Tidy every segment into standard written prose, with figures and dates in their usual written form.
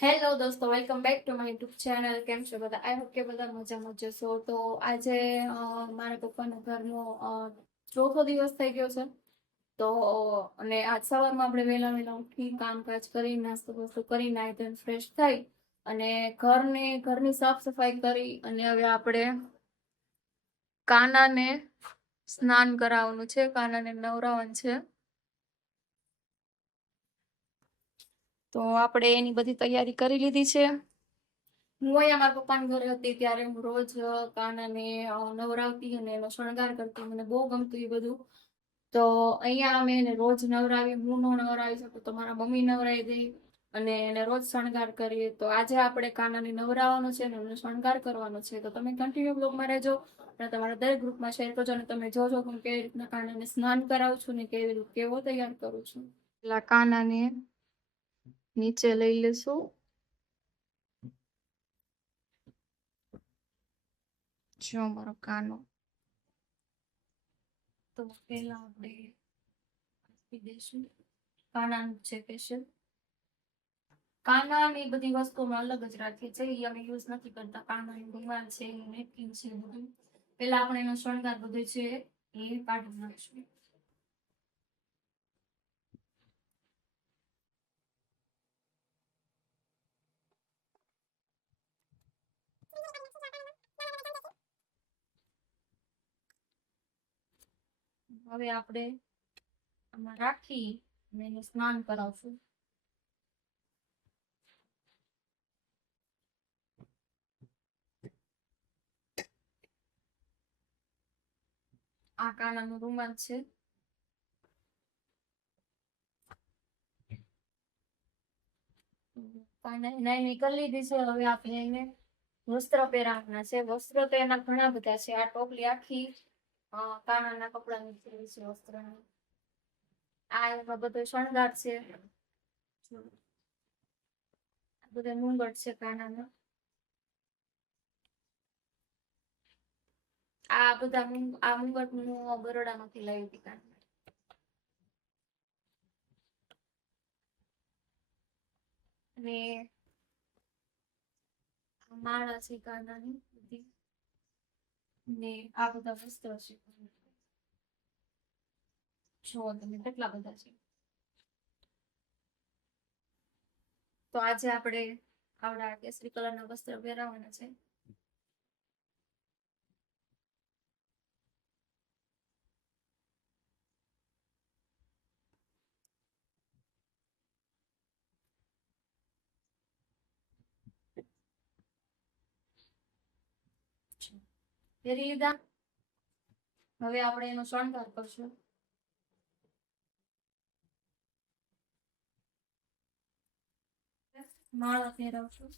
Hello દોસ્તો, welcome back to my YouTube channel. કેમ છો બધા? આઈ હોપ કે બધા મજામાં જશો. તો આજે મારા પપ્પાના ઘરનો ચોથો દિવસ થઈ ગયો છે. તો અને આજ સવારમાં આપણે વહેલા વહેલા ઉઠી કામકાજ કરી નાસ્તો બાસ્તો કરી નાહી ધોઈને ફ્રેશ થઈ અને ઘરની સાફ સફાઈ કરી અને હવે આપણે કાનાને સ્નાન કરાવવાનું છે, કાનાને નવરાવવાનું છે. તો આપણે એની બધી તૈયારી કરી લીધી છે. હું અહીંયા મારા પપ્પાના ઘરે હતી ત્યારે હું રોજ કાનાને નવરાવતી અને એનો શણગાર કરતી. મને બહુ ગમતું એ બધું. તો અહીંયા અમે એને રોજ નવરાવી. હું ન નવરાવી શકું તો મારા મમ્મી નવરાવી દઈ અને એને રોજ શણગાર કરીએ. તો આજે આપણે કાનાને નવરાવવાનો છે અને એનો શણગાર કરવાનો છે. તો તમે કન્ટિન્યુ બ્લોગમાં રહેજો અને તમારા દરેક ગ્રુપમાં શેર કરજો અને તમે જોજો કે હું કેવી રીતના કાનાને સ્નાન કરાવું છું ને કેવો તૈયાર કરું છું. એટલે કાનાને નીચે લઈ લેશું. જો મારો કાનો. તો પેલા આપણે આપી દઈશું કાનાનું છે સ્પેશિયલ. કાનાની બધી વસ્તુમાં અલગ જ રાખીએ છીએ, એ અમે યુઝ નથી કરતા. કાનાની રૂમાલ છે, નેપકિન છે, બધું પેલા આપણે એનો શણગાર બધું છે એ કાઢી નાખીશું. હવે આપણે આમાં રાખી અને એને સ્નાન કરાવશું. આ કાનાનો રૂમાલ છે. નાની કરી લીધી છે. હવે આપણે એને વસ્ત્ર પહેરાવવાના છે. વસ્ત્ર તો એના ઘણા બધા છે. આ ટોપલી આખી કાનાના કપડાની છે વસ્ત્રની. આ એમાં બધો શણગાર છે. બધા મુંગટ છે કાનાના. આ બધા આ મુંગટ હું બરોડામાંથી લાવી હતી કાના. અને માળા છે કાનાની બધી ને આ બધા વસ્ત્ર છે. જો તમે કેટલા બધા છે. તો આજે આપણે આવડા કેસરી કલરના વસ્ત્ર પહેરાવવાના છે. પહેરી લીધા. હવે આપણે એનો શણગાર કરશું. માળા પહેરાવશું.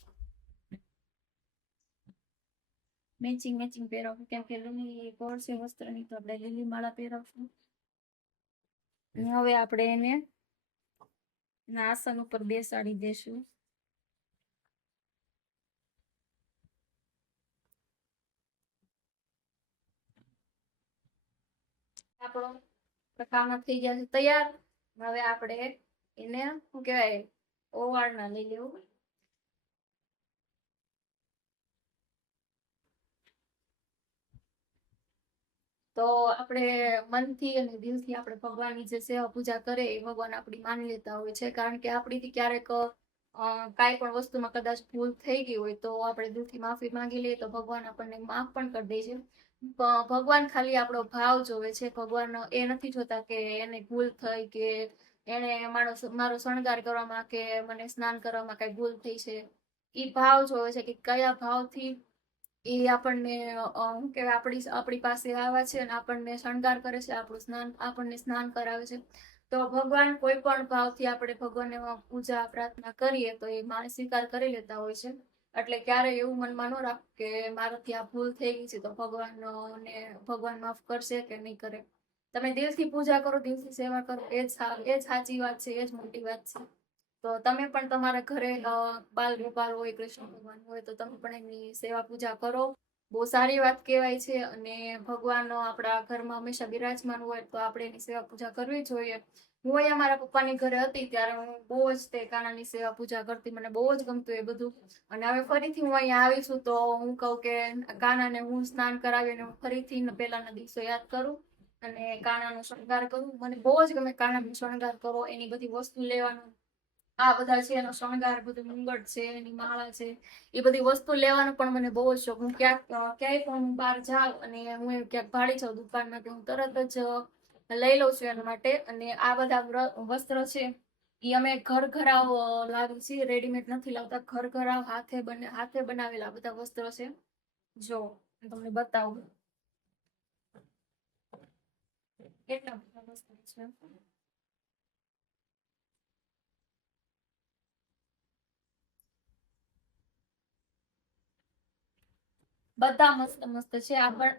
મેચિંગ પહેરાવશું કેમ કે લીલી કોર છે વસ્ત્રની, તો આપણે લીલી માળા પહેરાવશું. હવે આપણે એને આસન ઉપર બેસાડી દેશું. આપણો કાના થઈ ગયા છે તૈયાર. હવે આપણે એને શું કહેવાય ઓવાળના લઈ લેવું. તો આપણે મનથી અને દિલથી આપણે ભગવાનની જે સેવા પૂજા કરે એ ભગવાન આપણી માની લેતા હોય છે. કારણ કે આપણીથી ક્યારેક કાંઈ પણ વસ્તુમાં કદાચ ભૂલ થઈ ગઈ હોય તો આપણે દિલથી માફી માંગી લઈએ તો ભગવાન આપણને માફ પણ કરી દે છે. ભગવાન ખાલી આપણો ભાવ જોવે છે. ભગવાન એ નથી જોતા કે એને ભૂલ થઈ કે એને મારો શણગાર કરવામાં કે મને સ્નાન કરવામાં કઈ ભૂલ થઈ છે. એ ભાવ જોવે છે કે કયા ભાવથી એ આપણને કે આપણી પાસે આવ્યા છે અને આપણને શણગાર કરે છે, આપણને સ્નાન કરાવે છે. તો ભગવાન કોઈ પણ ભાવથી આપણે ભગવાનને પૂજા પ્રાર્થના કરીએ તો એ સ્વીકાર કરી લેતા હોય છે. એટલે ક્યારેય એવું મનમાં ન રાખ કે મારાથી આ ભૂલ થઈ ગઈ છે તો ભગવાન માફ કરશે કે નહીં કરે. તમે દિલથી પૂજા કરો, દિલથી સેવા કરો, એ જ સાચી વાત છે, એ જ મોટી વાત છે. તો તમે પણ તમારા ઘરે બાલ ગોપાલ હોય, કૃષ્ણ ભગવાન હોય તો તમે પણ એમની સેવા પૂજા કરો. બહુ સારી વાત કહેવાય છે. અને ભગવાન આપણા ઘરમાં હંમેશા બિરાજમાન હોય તો આપણે એની સેવા પૂજા કરવી જોઈએ. હું અહીંયા મારા પપ્પાની ઘરે હતી ત્યારે હું બહુ જ તે કાનાની સેવા પૂજા કરતી, મને બહુ જ ગમતું એ બધું. અને હવે ફરીથી હું અહીંયા આવી છું તો હું કહું કે કાનાને હું સ્નાન કરાવીને હું ફરીથી પહેલાના દિવસો યાદ કરું અને કાનાનો શણગાર કરું. મને બહુ જ ગમે કાનાનો શણગાર કરો, એની બધી વસ્તુ લેવાનું. આ બધા છે એનો શણગાર, બધું મુંગટ છે, એની માળા છે, એ બધી વસ્તુ લેવાનો પણ મને બહુ જ શોખ. હું ક્યાંય પણ હું બહાર જાઉં અને હું ક્યાંક ભાડી જાઉં દુકાનમાં કે હું તરત જ લઈ લઉં છું એના માટે. અને આ બધા વસ્ત્ર છે એ અમે ઘરાવ લાવી છીએ, રેડીમેડ નથી લાવતા. ઘરાવ હાથે બનાવેલા બધા વસ્ત્ર છે. જો તમને બતાવું કેટલા બધા વસ્ત્ર છે. બધા મસ્ત મસ્ત છે.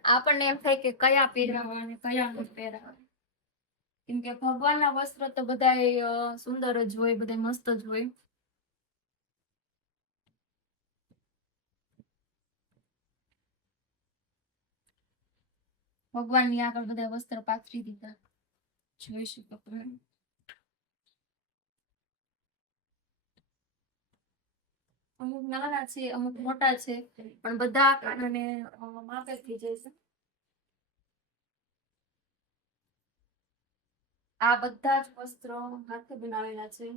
આપણને એમ થાય કે કયા પહેરાવા અને કયા નથી પહેરાવા, કેમ કે ભગવાનના વસ્ત્ર તો બધા સુંદર જ હોય, બધા મસ્ત જ હોય. ભગવાનની આગળ બધા વસ્ત્ર પાથરી દીધા, જોઈ શકો તમે. અમુક નાના છે, અમુક મોટા છે, પણ બધા કાનાને માપે થઈ જાય છે. આ બધા જ વસ્ત્રો હાથે બનાવેલા છે.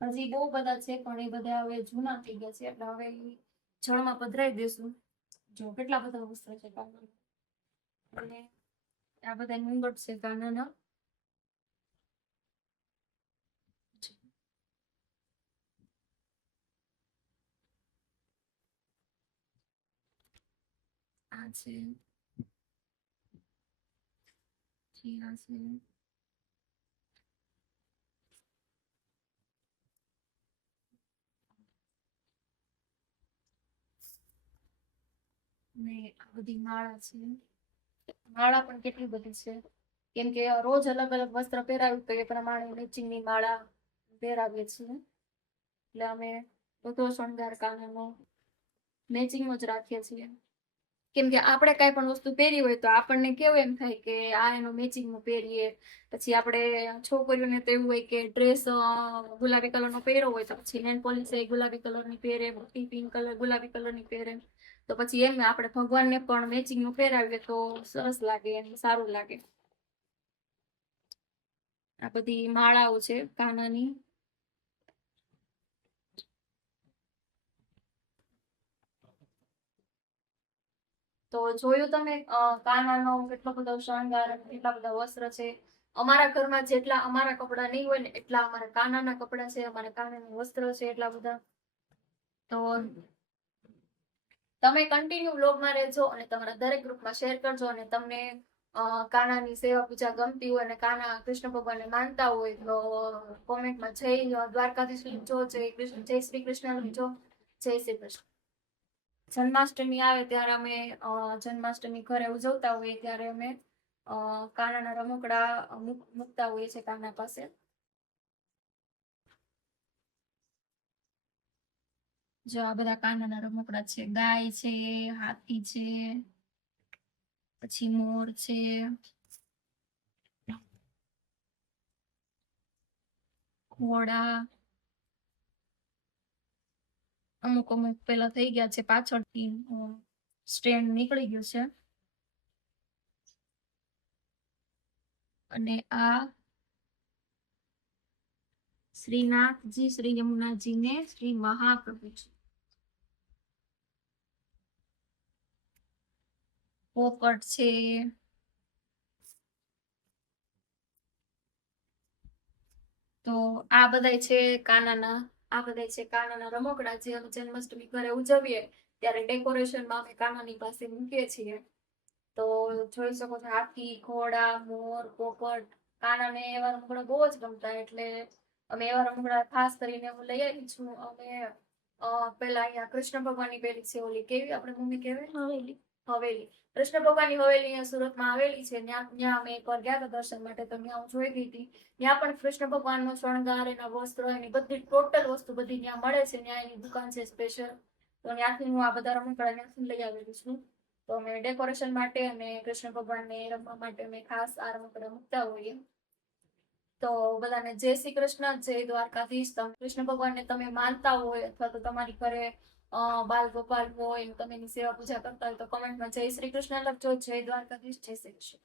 હજી બહુ બધા છે પણ એ બધા હવે જૂના થઈ ગયા છે, એટલે હવે જળમાં પધરાઈ દેશું. જો કેટલા બધા વસ્ત્ર છે કાનાના. અને આ બધા મુંગટ છે કાનાના. આ છે જીરા છે. ને આ બધી માળા છે. માળા પણ કેટલી બધી છે, કેમ કે રોજ અલગ અલગ વસ્ત્ર પહેરાવ્યું તો એ પ્રમાણે મેચિંગની માળા પહેરાવીએ છીએ. એટલે અમે બધો શણગાર કાનાનો મેચિંગ જ રાખીએ છીએ. કેમ કે આપણે કઈ પણ વસ્તુ પહેરી હોય તો આપણને કેવું એમ થાય કે આ એનો મેચિંગ નું પહેરીએ. પછી આપણે છોકરીઓને તો એવું હોય કે ડ્રેસ ગુલાબી કલર નો પહેર્યો હોય તો પછી નેલ પોલિશ ગુલાબી કલર ની પહેરે, પિંક કલર ગુલાબી કલર ની પહેરે. તો પછી એમ આપણે ભગવાનને પણ મેચિંગ નું પહેરાવીએ તો સરસ લાગે, એમ સારું લાગે. આ બધી માળાઓ છે કાનાની. તો જોયું તમે કાનાનો કેટલો બધો શણગાર, કેટલા બધા વસ્ત્ર છે. અમારા ઘરમાં જેટલા અમારા કપડા નહીં હોય ને એટલા અમારા કાનાના કપડા છે, અમારા કાનાના વસ્ત્ર છે એટલા બધા. તો તમે કન્ટિન્યુ વ્લોગમાં રહેજો અને તમારા દરેક ગ્રુપમાં શેર કરજો. અને તમને કાનાની સેવા પૂજા ગમતી હોય અને કાના કૃષ્ણ ભગવાનને માનતા હોય તો કોમેન્ટમાં જય દ્વારકાધીશ લખજો, જય શ્રી કૃષ્ણ લખજો. જય શ્રી કૃષ્ણ. જન્માષ્ટમી આવે ત્યારે અમે જન્માષ્ટમી ઘરે ઉજવતા હોઈએ ત્યારે અમે કાનાના રમકડા મૂકતા હોઈએ છીએ કાના પાસે. જો આ બધા કાનાના રમકડા છે. ગાય છે, હાથી છે, પછી મોર છે, ઘોડા. અમુક પેલા થઈ ગયા છે, પાછળથી સ્ટેન્ડ નીકળી ગયું છે. અને આ શ્રીનાથજી, શ્રી યમુનાજી ને શ્રી મહાપ્રભુજી. પોપટ છે. તો આ બધા છે કાનાના રમકડા જે અમે જન્માષ્ટમી ઘરે ઉજવીએ ત્યારે ડેકોરેશનમાં અમે કાનાની પાસે મૂકીએ છીએ. તો જોઈ શકો છો હાથી, ઘોડા, મોર, પોપટ. કાનાને એવા રમકડા બહુ જ ગમતા, એટલે અમે એવા રમકડા ખાસ કરીને હું લઈ આવી છું. અમે પેલા અહીંયા કૃષ્ણ ભગવાનની પેલી છે ઓલી કેવી આપણે મમ્મી કહેવાય હવેલી. કૃષ્ણ ભગવાનની હવેલી અહીંયા સુરતમાં આવેલી છે. ત્યાં અમે એકવાર ગયા હતા દર્શન માટે, તો ત્યાં હું જોઈ ગઈ હતી. ત્યાં પણ કૃષ્ણ ભગવાનનો શણગાર, એના વસ્ત્રો, એની બધી ટોટલ વસ્તુ બધી ત્યાં મળે છે. ત્યાં એની દુકાન છે સ્પેશિયલ. તો ત્યાંથી હું આ બધા રમકડા ત્યાંથી લઈ આવેલી છું. તો અમે ડેકોરેશન માટે અને કૃષ્ણ ભગવાનને રમવા માટે અમે ખાસ આ રમકડા મૂકતા હોઈએ. તો બધાને જય શ્રી કૃષ્ણ, જય દ્વારકાધીશ. કૃષ્ણ ભગવાનને તમે માનતા હોય અથવા તો તમારી ઘરે બાલ ગોપાલ હોય, તમે એની સેવા પૂજા કરતા હોય તો કમેન્ટમાં જય શ્રી કૃષ્ણ લખજો. જય દ્વારકાધીશ, જય શ્રી કૃષ્ણ.